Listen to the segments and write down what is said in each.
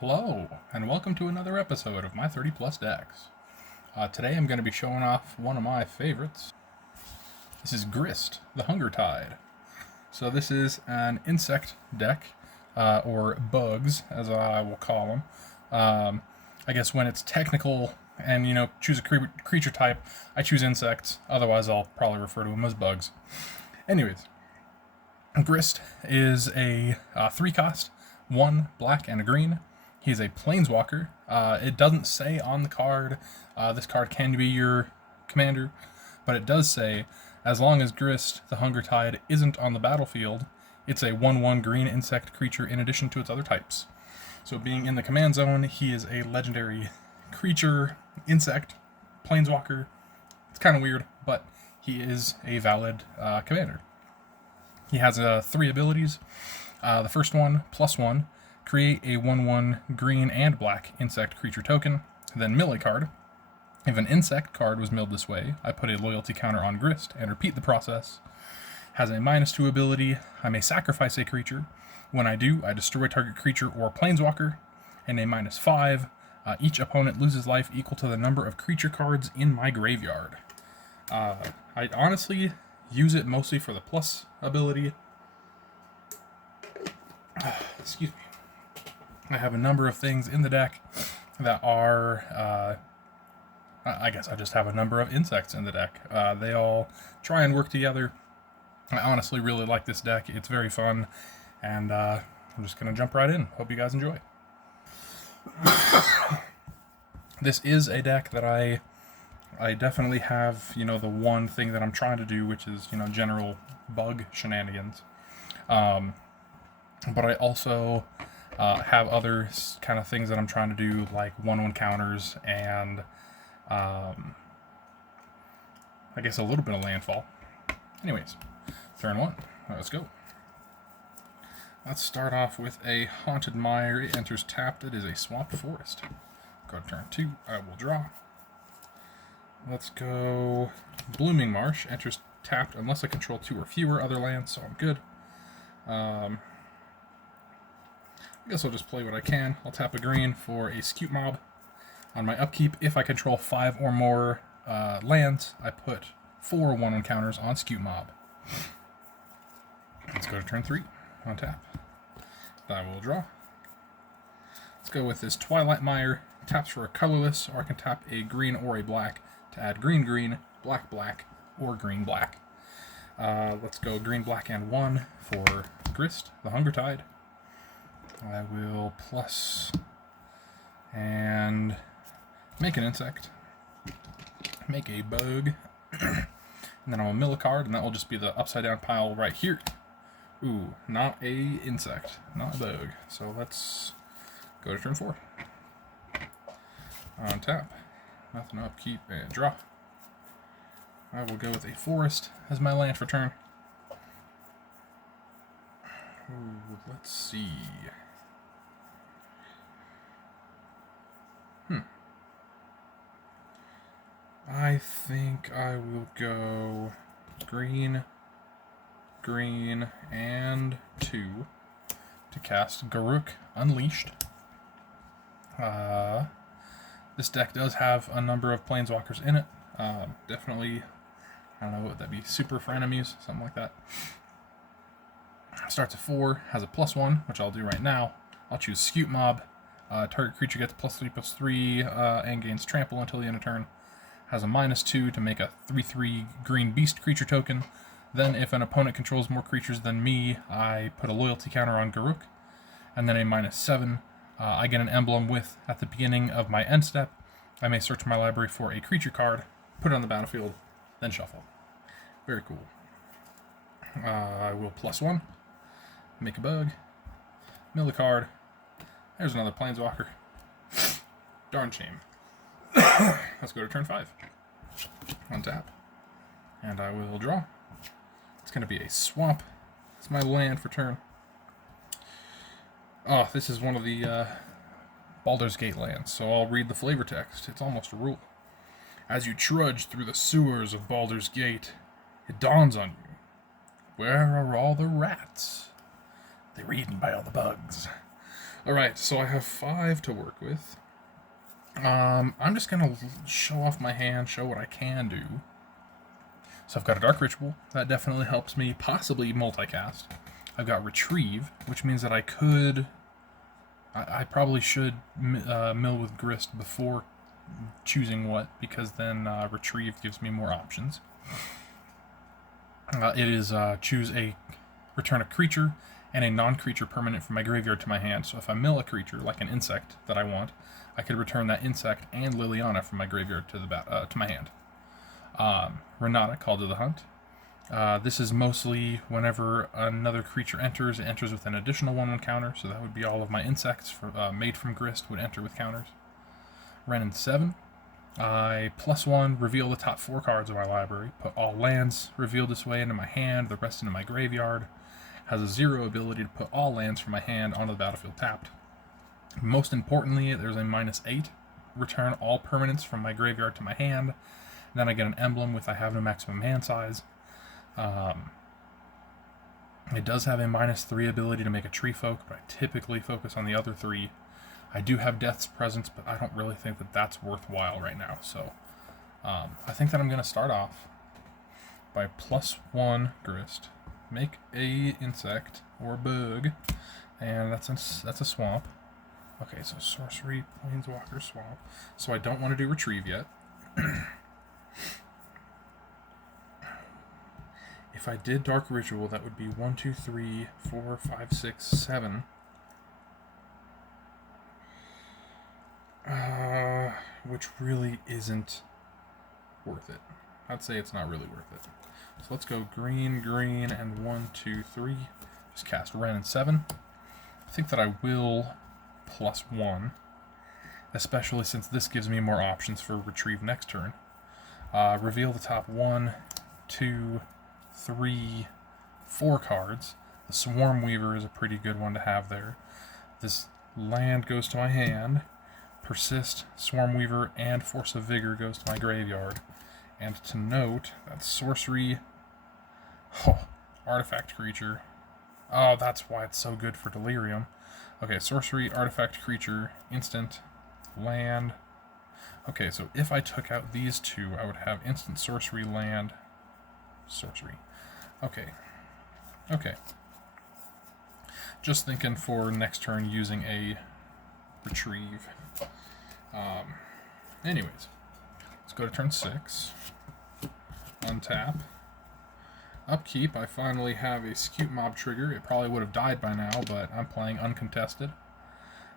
Hello, and welcome to another episode of my 30 plus decks. Today I'm going to be showing off one of my favorites. This is Grist, the Hunger Tide. So this is an insect deck, or bugs, as I will call them. I guess when it's technical and, choose a creature type, I choose insects. Otherwise, I'll probably refer to them as bugs. Anyways, Grist is a 3-cost, 1 black and a green. He's a planeswalker. It doesn't say on the card, this card can be your commander, but it does say, as long as Grist, the Hunger Tide, isn't on the battlefield, it's a 1/1 green insect creature in addition to its other types. So being in the command zone, he is a legendary creature, insect, planeswalker. It's kind of weird, but he is a valid commander. He has 3 abilities. The first one, +1, create a 1/1 green and black insect creature token, then mill a card. If an insect card was milled this way, I put a loyalty counter on Grist and repeat the process. Has a -2 ability, I may sacrifice a creature. When I do, I destroy target creature or planeswalker, and a -5. Each opponent loses life equal to the number of creature cards in my graveyard. I honestly use it mostly for the plus ability. Excuse me. I have a number of things in the deck that are, I guess I just have a number of insects in the deck. They all try and work together. I honestly really like this deck. It's very fun, and I'm just going to jump right in. Hope you guys enjoy. This is a deck that I definitely have, the one thing that I'm trying to do, which is, general bug shenanigans. But I also have other kind of things that I'm trying to do, like 1/1 counters and I guess a little bit of landfall. Anyways, turn 1. Let's go. Let's start off with a Haunted Mire. It enters tapped. It is a Swamped Forest. Go to turn 2. I will draw. Let's go Blooming Marsh. Enters tapped unless I control 2 or fewer other lands, so I'm good. I guess I'll just play what I can. I'll tap a green for a Scute Mob. On my upkeep, if I control 5 or more lands, I put 4 1/1 counters on Scute Mob. Let's go to turn 3 on tap. I will draw. Let's go with this Twilight Mire. Taps for a colorless, or I can tap a green or a black to add green green, black black, or green black. Let's go green black and 1 for Grist, the Hunger Tide. I will plus and make an insect, make a bug, and then I'll mill a card, and that will just be the upside down pile right here. Ooh, not a insect, not a bug. So let's go to turn 4. On tap, nothing upkeep, and draw. I will go with a forest as my land for turn. Ooh, let's see. I think I will go green, green, and 2 to cast Garruk Unleashed. This deck does have a number of planeswalkers in it. Definitely, I don't know, what would that be? Super for enemies, something like that. Starts at 4, has a +1, which I'll do right now. I'll choose Scute Mob. Target creature gets +3/+3 and gains trample until the end of turn. Has a -2 to make a 3/3 green beast creature token. Then if an opponent controls more creatures than me, I put a loyalty counter on Garruk. And then a -7. I get an emblem with, at the beginning of my end step, I may search my library for a creature card, put it on the battlefield, then shuffle. Very cool. I will +1, make a bug, mill a card. There's another planeswalker. Darn shame. Let's go to turn 5. On tap. And I will draw. It's going to be a swamp. It's my land for turn. Oh, this is one of the Baldur's Gate lands, so I'll read the flavor text. It's almost a rule. As you trudge through the sewers of Baldur's Gate, it dawns on you. Where are all the rats? They were eaten by all the bugs. Alright, so I have 5 to work with. I'm just going to show off my hand, show what I can do. So I've got a Dark Ritual. That definitely helps me possibly multicast. I've got Retrieve, which means that I could... I probably should mill with Grist before choosing what, because then Retrieve gives me more options. It is return a creature and a non-creature permanent from my graveyard to my hand. So if I mill a creature, like an insect that I want, I could return that insect and Liliana from my graveyard to my hand. Renata, Call to the Hunt. This is mostly whenever another creature enters, it enters with an additional 1/1 counter, so that would be all of my insects made from Grist would enter with counters. Renin 7. I +1, reveal the top 4 cards of my library, put all lands revealed this way into my hand, the rest into my graveyard. Has a 0 ability to put all lands from my hand onto the battlefield tapped. Most importantly, there's a -8. Return all permanents from my graveyard to my hand. Then I get an emblem with I have no maximum hand size. It does have a -3 ability to make a tree folk, but I typically focus on the other 3. I do have Death's Presence, but I don't really think that that's worthwhile right now. So I think that I'm going to start off by +1 Grist, make a insect or bug, and that's a swamp. Okay, so sorcery, planeswalker, swamp. So I don't want to do retrieve yet. If I did Dark Ritual, that would be 1, 2, 3, 4, 5, 6, 7. Which really isn't worth it. I'd say it's not really worth it. So let's go green, green, and 1, 2, 3. Just cast Renin 7. I think that I will +1, especially since this gives me more options for retrieve next turn. Reveal the top 1, 2, 3, 4 cards. The Swarm Weaver is a pretty good one to have there. This land goes to my hand. Persist, Swarm Weaver, and Force of Vigor goes to my graveyard. And to note, that's sorcery, artifact creature. Oh, that's why it's so good for Delirium. Okay, sorcery, artifact creature, instant, land. Okay, so if I took out these 2, I would have instant sorcery, land, sorcery. Okay. Just thinking for next turn using a retrieve. Anyways, let's go to turn 6. Untap. Upkeep, I finally have a Scute Mob trigger. It probably would have died by now, but I'm playing uncontested.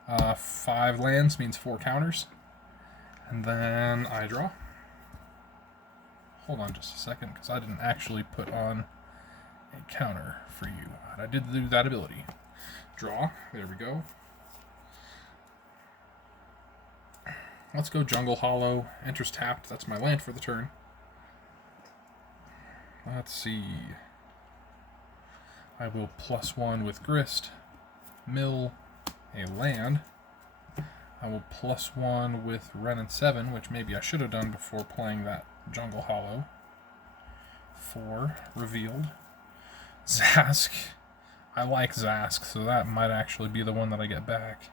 5 lands means 4 counters. And then I draw. Hold on just a second, because I didn't actually put on a counter for you. I did do that ability. Draw. There we go. Let's go Jungle Hollow. Enters tapped. That's my land for the turn. Let's see. I will +1 with Grist. Mill a land. I will +1 with Renin 7, which maybe I should have done before playing that Jungle Hollow. 4. Revealed. Zask. I like Zask, so that might actually be the one that I get back.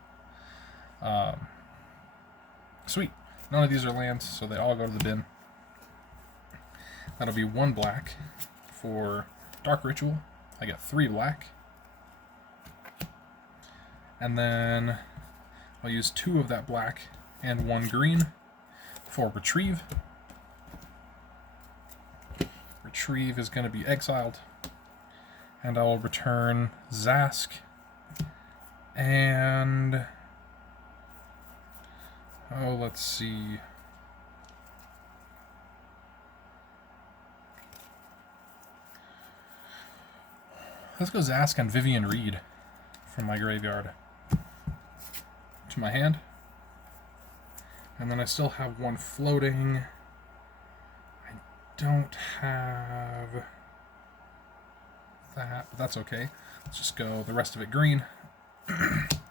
Sweet. None of these are lands, so they all go to the bin. That'll be 1 black for Dark Ritual. I get 3 black. And then I'll use 2 of that black and 1 green for Retrieve. Retrieve is going to be exiled. And I'll return Zask and... oh, let's see. Let's go Zask and Vivian Reed from my graveyard to my hand. And then I still have 1 floating. I don't have that, but that's okay. Let's just go the rest of it green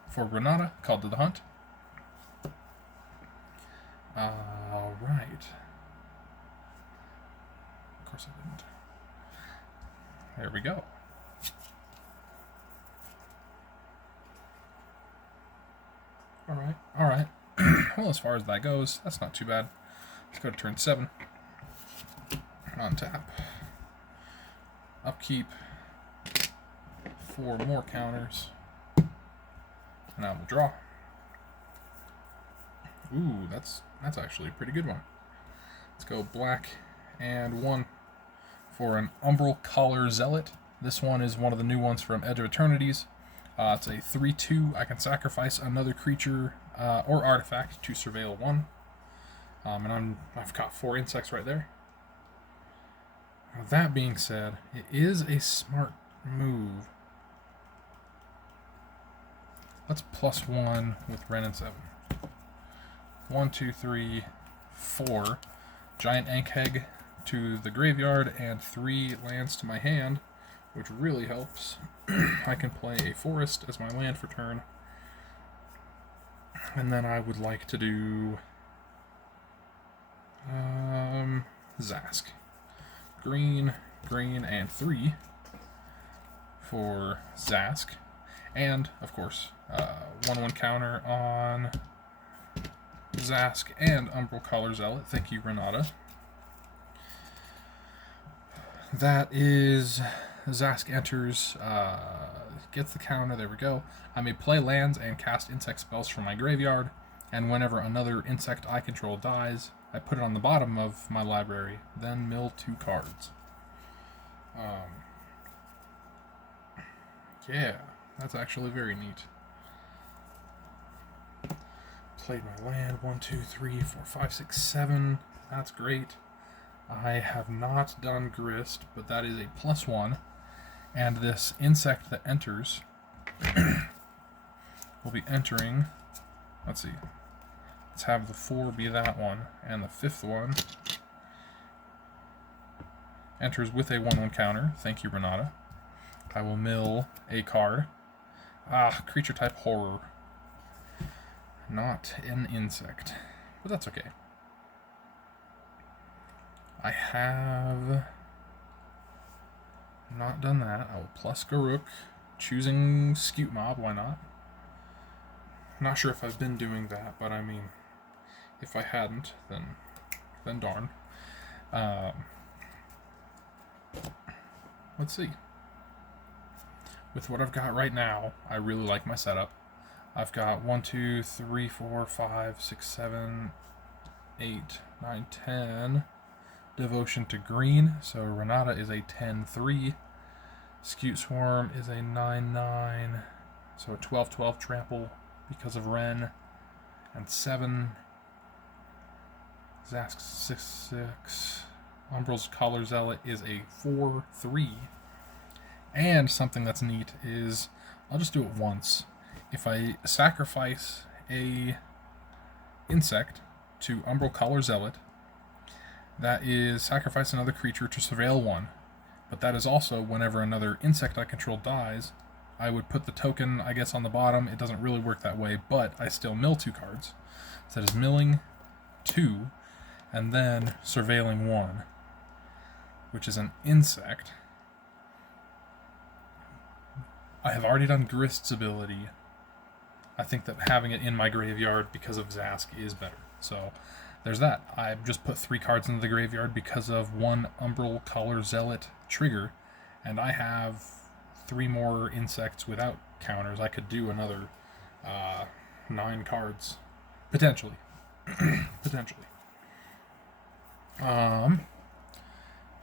for Renata, Called to the Hunt. Alright. Of course I didn't. There we go. Alright, alright. Well, as far as that goes, that's not too bad. Let's go to turn 7. On tap. Upkeep. 4 more counters. And I will draw. Ooh, that's actually a pretty good one. Let's go black and 1 for an Umbral Collar Zealot. This one is one of the new ones from Edge of Eternities. It's a 3/2. I can sacrifice another creature or artifact to surveil 1. And I've got 4 insects right there. Now, that being said, it is a smart move. Let's +1 with Wrenn and 7. 1, 2, 3, 4. Giant Ankheg to the graveyard and 3 lands to my hand, which really helps. I can play a forest as my land for turn. And then I would like to do Zask. Green, and 3 for Zask. And, of course, 1/1 counter on Zask and Umbral Collar Zealot. Thank you, Renata. That is Zask enters, gets the counter, there we go. I may play lands and cast insect spells from my graveyard, and whenever another insect I control dies, I put it on the bottom of my library, then mill 2 cards. Yeah, that's actually very neat. Played my land, 1, 2, 3, 4, 5, 6, 7. That's great. I have not done Grist, but that is a +1. And this insect that enters will be entering, let's see, let's have the 4 be that one, and the 5th one enters with a 1/1 counter. Thank you, Renata. I will mill a card. Creature type horror. Not an insect, but that's okay. I have not done that. I will plus Garuk, choosing Scute Mob, why not? Not sure if I've been doing that, but I mean, if I hadn't, then darn. Let's see. With what I've got right now, I really like my setup. I've got 1, 2, 3, 4, 5, 6, 7, 8, 9, 10. Devotion to green, so Renata is a 10/3. Scute Swarm is a 9/9. So a 12/12 trample because of Wrenn. And 7. Zask 6/6. Umbral's Collar Zealot is a 4/3. And something that's neat is, I'll just do it once. If I sacrifice a insect to Umbral Collar Zealot, that is sacrifice another creature to surveil 1. But that is also whenever another insect I control dies, I would put the token, I guess, on the bottom. It doesn't really work that way, but I still mill 2 cards. So that is milling 2, and then surveilling 1, which is an insect. I have already done Grist's ability. I think that having it in my graveyard because of Zask is better. So there's that. I just put 3 cards into the graveyard because of 1 Umbral Collar Zealot trigger, and I have 3 more insects without counters. I could do another 9 cards. Potentially. Potentially.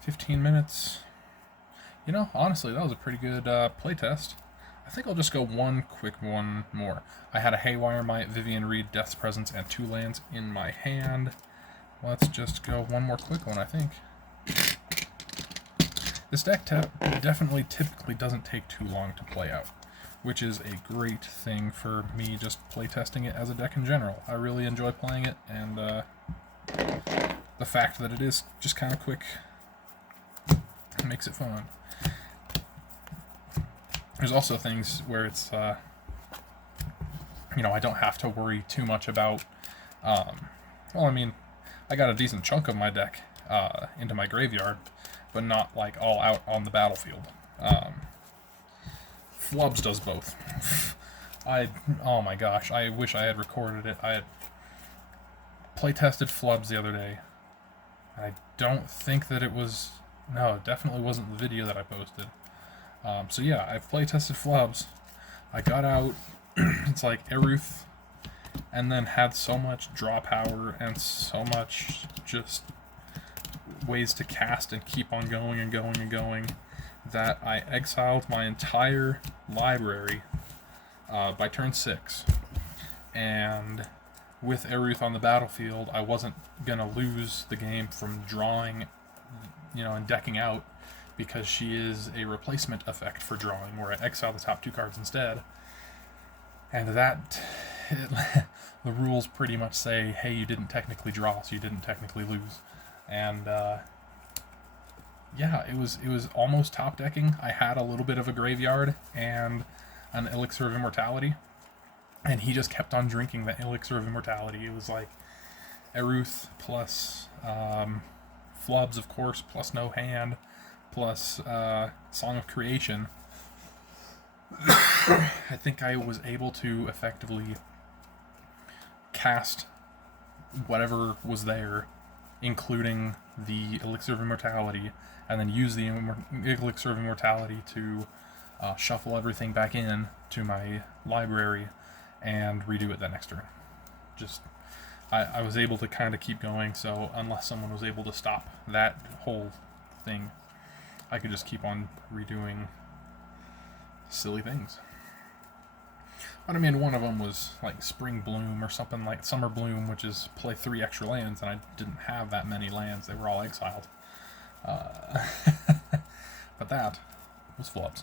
15 minutes. You know, honestly, that was a pretty good playtest. I think I'll just go one quick one more. I had a Haywire Might, Vivian Reed, Death's Presence, and 2 lands in my hand. Let's just go one more quick one, I think. This deck definitely typically doesn't take too long to play out, which is a great thing for me just playtesting it as a deck in general. I really enjoy playing it, and the fact that it is just kind of quick makes it fun. There's also things where it's, I don't have to worry too much about, well, I mean, I got a decent chunk of my deck into my graveyard, but not, like, all out on the battlefield. Flubs does both. Oh my gosh, I wish I had recorded it. I had playtested flubs the other day. I don't think that it was... No, it definitely wasn't the video that I posted. So yeah, I've playtested flubs. I got out, it's like Eruth, and then had so much draw power and so much just ways to cast and keep on going and going and going that I exiled my entire library by turn 6. And with Eruth on the battlefield, I wasn't going to lose the game from drawing, and decking out, because she is a replacement effect for drawing, where I exile the top 2 cards instead. And the rules pretty much say, hey, you didn't technically draw, so you didn't technically lose. And yeah, it was almost top decking. I had a little bit of a graveyard and an Elixir of Immortality, and he just kept on drinking the Elixir of Immortality. It was like Eruth plus flubs, of course, plus no hand, plus Song of Creation. I think I was able to effectively cast whatever was there, including the Elixir of Immortality, and then use the Elixir of Immortality to shuffle everything back in to my library and redo it the next turn. I was able to kind of keep going, so unless someone was able to stop that whole thing, I could just keep on redoing silly things. But I mean, one of them was like Spring Bloom or something like Summer Bloom, which is play 3 extra lands, and I didn't have that many lands. They were all exiled. But that was flubs.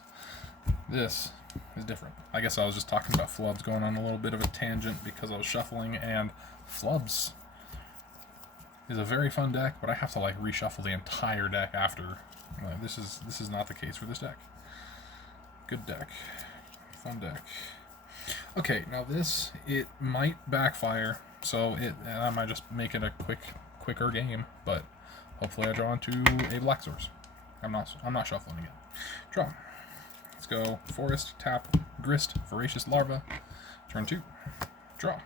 This is different. I guess I was just talking about flubs, going on a little bit of a tangent because I was shuffling, and flubs is a very fun deck, but I have to like reshuffle the entire deck after. This is not the case for this deck. Good deck. Fun deck. Okay, now this, it might backfire, so I might just make it a quicker game, but hopefully I draw into a black source. I'm not shuffling again. Draw. Let's go Forest, tap, Grist, Voracious Larva. Turn 2. Draw.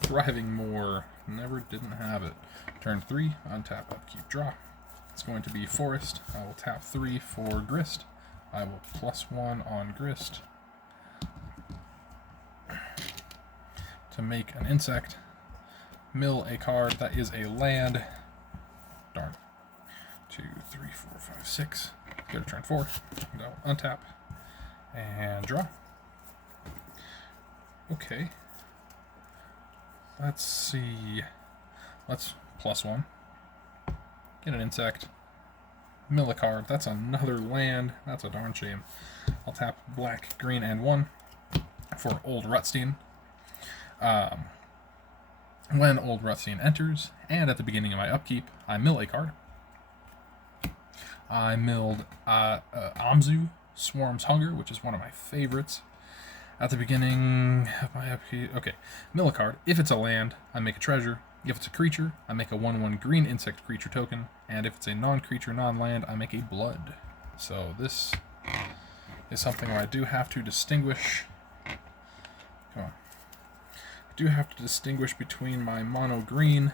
Thriving Moor. Never, didn't have it. Turn 3, untap, upkeep, draw. It's going to be Forest. I will tap 3 for Grist. I will +1 on Grist to make an insect. Mill a card that is a land. Darn. 2, 3, 4, 5, 6. Go to turn 4. Go untap and draw. Okay. Let's see. Let's +1. Get an insect. Mill a card. That's another land. That's a darn shame. I'll tap black, green, and 1 for Old Rutstein. When Old Rutstein enters, and at the beginning of my upkeep, I mill a card. I milled Amzu, Swarm's Hunger, which is one of my favorites. At the beginning of my upkeep, okay, mill a card. If it's a land, I make a treasure. If it's a creature, I make a 1/1 green insect creature token. And if it's a non-creature, non-land, I make a blood. So this is something where I do have to distinguish. Come on. I do have to distinguish between my mono-green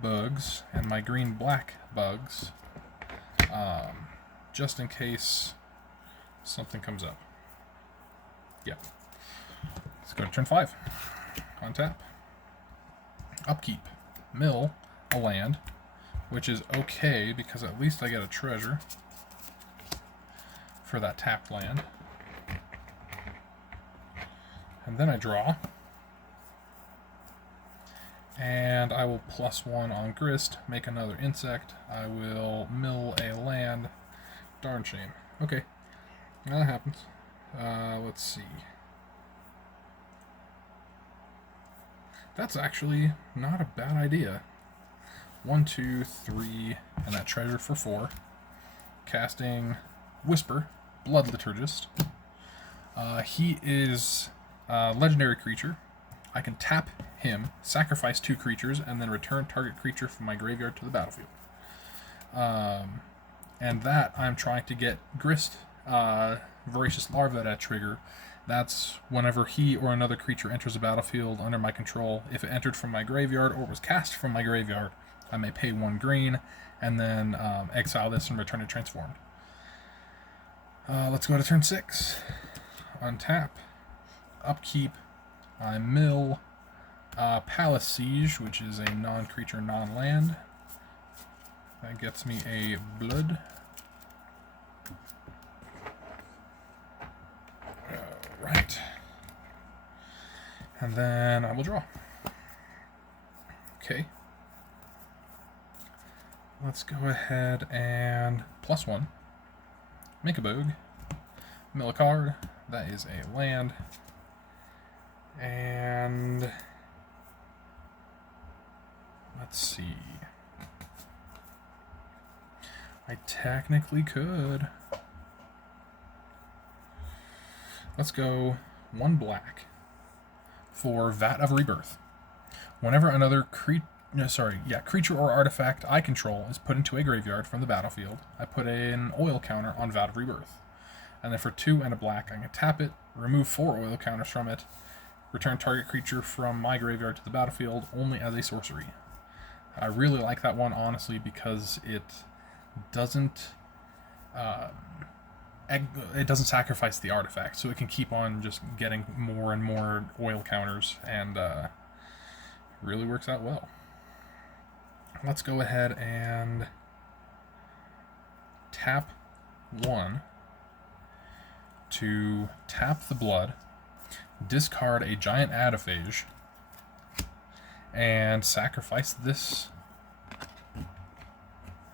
bugs and my green-black bugs, just in case something comes up. Yeah. Let's go to turn 5. Untap. Upkeep. Mill a land, which is okay because at least I get a treasure for that tapped land. And then I draw. And I will +1 on Grist, make another insect. I will mill a land. Darn shame. Okay. That happens. Let's see. That's actually not a bad idea. 1, 2, 3, and that treasure for 4. Casting Whisper, Blood Liturgist. He is a legendary creature. I can tap him, sacrifice 2 creatures, and then return target creature from my graveyard to the battlefield. And that I'm trying to get Grist, Voracious Larva at trigger, That's whenever he or another creature enters a battlefield under my control. If it entered from my graveyard or was cast from my graveyard, I may pay 1 green and then exile this and return it transformed. Let's go to turn 6. Untap. Upkeep. I mill Palace Siege, which is a non-creature, non-land. That gets me a blood. Right. And then I will draw. Okay. Let's go ahead and +1. Make a bog. Mill a card. That is a land. And let's see. I technically could. Let's go 1 black for Vat of Rebirth. Whenever another creature or artifact I control is put into a graveyard from the battlefield, I put an oil counter on Vat of Rebirth. And then for 2 and a black, I can tap it, remove 4 oil counters from it, return target creature from my graveyard to the battlefield only as a sorcery. I really like that one, honestly, because it doesn't sacrifice the artifact, so it can keep on just getting more and more oil counters, and really works out well. Let's go ahead and tap 1 to tap the blood, discard a giant Adaphage, and sacrifice this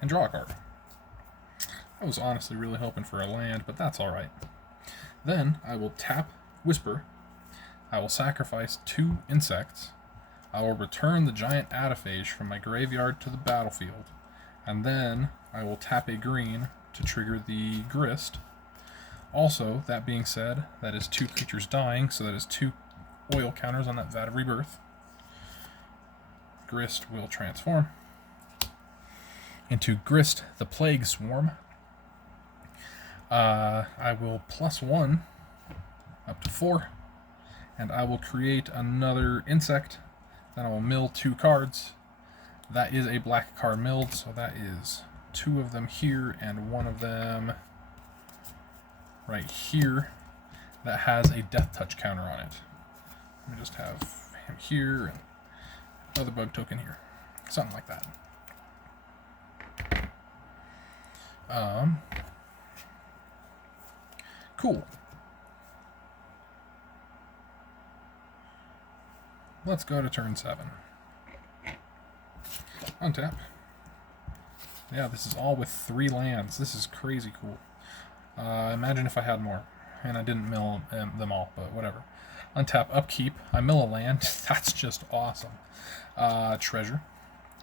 and draw a card. I was honestly really hoping for a land, but that's alright. Then I will tap Whisper. I will sacrifice 2 insects. I will return the giant Adaphage from my graveyard to the battlefield. And then I will tap a green to trigger the Grist. Also, that being said, that is 2 creatures dying, so that is 2 oil counters on that Vat of Rebirth. Grist will transform into Grist the Plague Swarm. I will +1 up to 4, and I will create another insect. Then I will mill 2 cards. That is a black card milled, so that is 2 of them here and 1 of them right here that has a Death Touch counter on it. Let me just have him here and another bug token here. Something like that. Cool. Let's go to turn 7. Untap. Yeah, this is all with 3 lands. This is crazy cool. Imagine if I had more, and I didn't mill them all, but whatever. Untap, upkeep. I mill a land. That's just awesome. Treasure.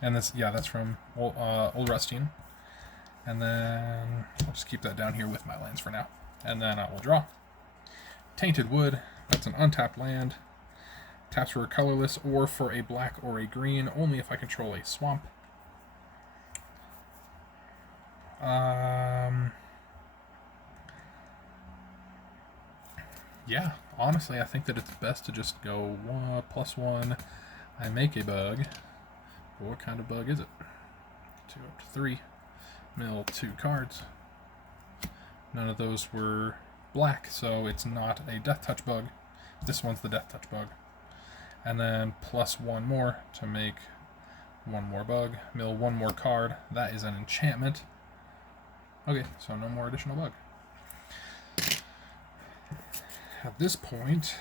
And this, yeah, that's from Old Rustine. And then I'll just keep that down here with my lands for now. And then I will draw. Tainted Wood. That's an untapped land. Taps for a colorless or for a black or a green, only if I control a swamp. Yeah, honestly, I think that it's best to just go +1. I make a bug. What kind of bug is it? 2 up to 3. Mill 2 cards. None of those were black, so it's not a Death Touch bug. This one's the Death Touch bug. And then +1 more to make 1 more bug. Mill 1 more card. That is an enchantment. Okay, so no more additional bug. At this point,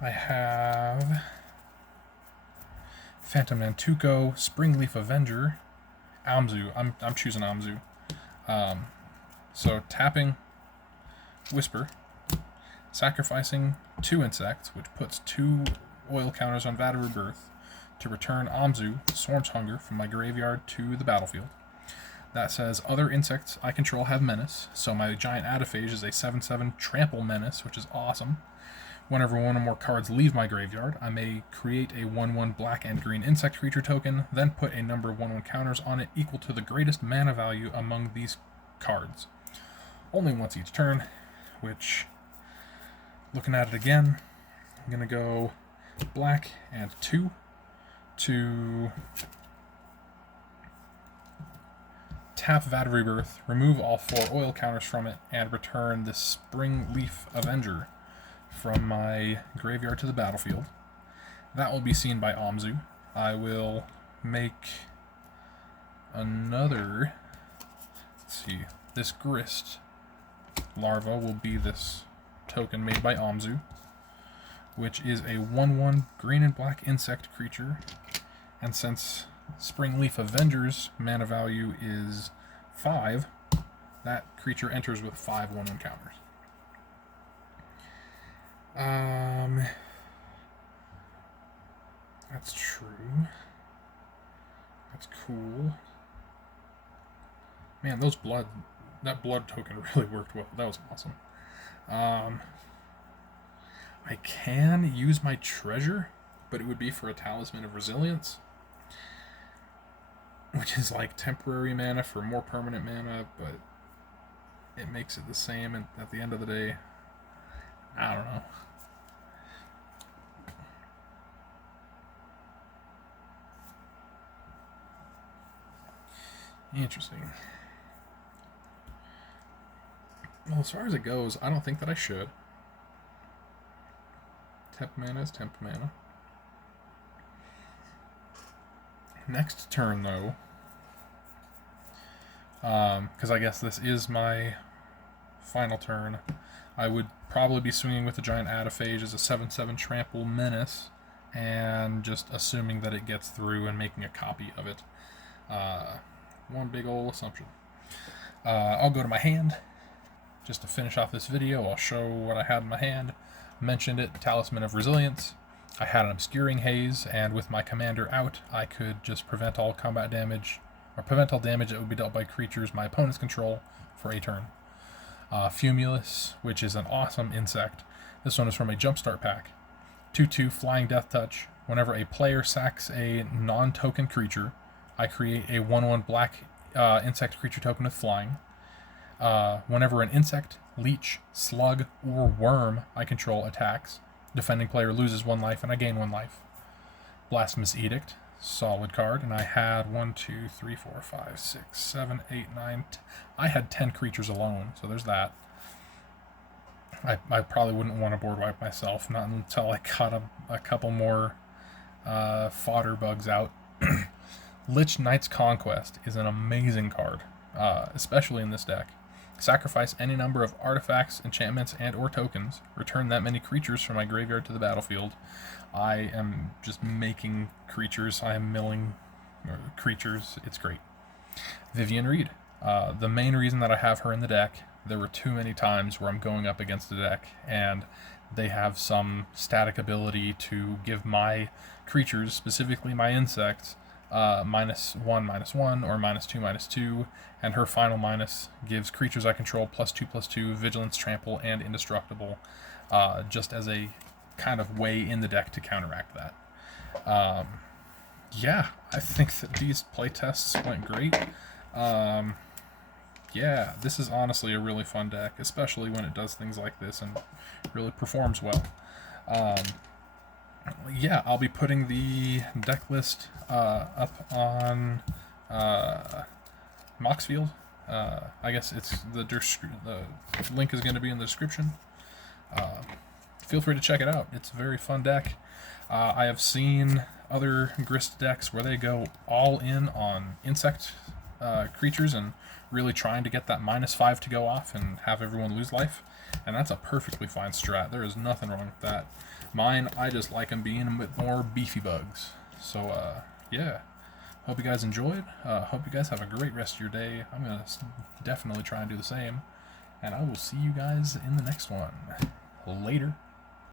I have Phantom Nantuko, Springleaf Avenger, Amzu. I'm choosing Amzu. So tapping Whisper, sacrificing 2 insects, which puts 2 oil counters on Vat of Rebirth, to return Amzu, Swarm's Hunger, from my graveyard to the battlefield. That says other insects I control have menace, so my giant Adaphage is a 7/7 trample menace, which is awesome. Whenever 1 or more cards leave my graveyard, I may create a 1/1 black and green insect creature token, then put a number of 1/1 counters on it equal to the greatest mana value among these cards. Only once each turn. which, looking at it again, I'm going to go black and 2 to tap Vat of Rebirth, remove all 4 oil counters from it, and return the Spring Leaf Avenger from my graveyard to the battlefield. That will be seen by Omzu. I will make another, let's see, this Grist larva will be this token made by Omzu, which is a 1/1 green and black insect creature, and since Spring Leaf Avenger's mana value is 5, that creature enters with 5 1/1 counters. That's true. That's cool. Man, that blood token really worked well. That was awesome. I can use my treasure, but it would be for a Talisman of Resilience, which is like temporary mana for more permanent mana, but it makes it the same at the end of the day. I don't know. Interesting. Well, as far as it goes, I don't think that I should. Temp mana is temp mana. Next turn, though, because I guess this is my final turn, I would probably be swinging with the Giant Adaphage as a 7/7 Trample Menace, and just assuming that it gets through and making a copy of it. One big ol' assumption. I'll go to my hand. Just to finish off this video, I'll show what I had in my hand. Mentioned it, Talisman of Resilience. I had an Obscuring Haze, and with my commander out, I could just prevent all combat damage, or prevent all damage that would be dealt by creatures my opponents control for a turn. Fumulus, which is an awesome insect. This one is from a Jumpstart pack. 2/2 Flying Death Touch. Whenever a player sacks a non-token creature, I create a 1/1 black insect creature token with flying. Whenever an insect, leech, slug, or worm I control attacks, defending player loses 1 life and I gain 1 life. Blasphemous Edict, solid card, and I had 1, 2, 3, 4, 5, 6, 7, 8, 9. I had 10 creatures alone, so there's that. I probably wouldn't want to board wipe myself, not until I got a couple more fodder bugs out. Lich Knight's Conquest is an amazing card, especially in this deck. Sacrifice any number of artifacts, enchantments, and or tokens. Return that many creatures from my graveyard to the battlefield. I am just making creatures. I am milling creatures. It's great. Vivian Reed. The main reason that I have her in the deck, there were too many times where I'm going up against the deck and they have some static ability to give my creatures, specifically my insects, -1/-1 or -2/-2, and her final minus gives creatures I control +2/+2, Vigilance, Trample, and Indestructible, just as a kind of way in the deck to counteract that. Yeah, I think that these playtests went great. Yeah, this is honestly a really fun deck, especially when it does things like this and really performs well. Yeah, I'll be putting the deck list up on Moxfield. I guess it's the link is going to be in the description. Feel free to check it out. It's a very fun deck. I have seen other Grist decks where they go all in on insect creatures and really trying to get that -5 to go off and have everyone lose life, and that's a perfectly fine strat. There is nothing wrong with that. Mine, I just like them being a bit more beefy bugs. So, yeah. Hope you guys enjoyed. Hope you guys have a great rest of your day. I'm going to definitely try and do the same. And I will see you guys in the next one. Later.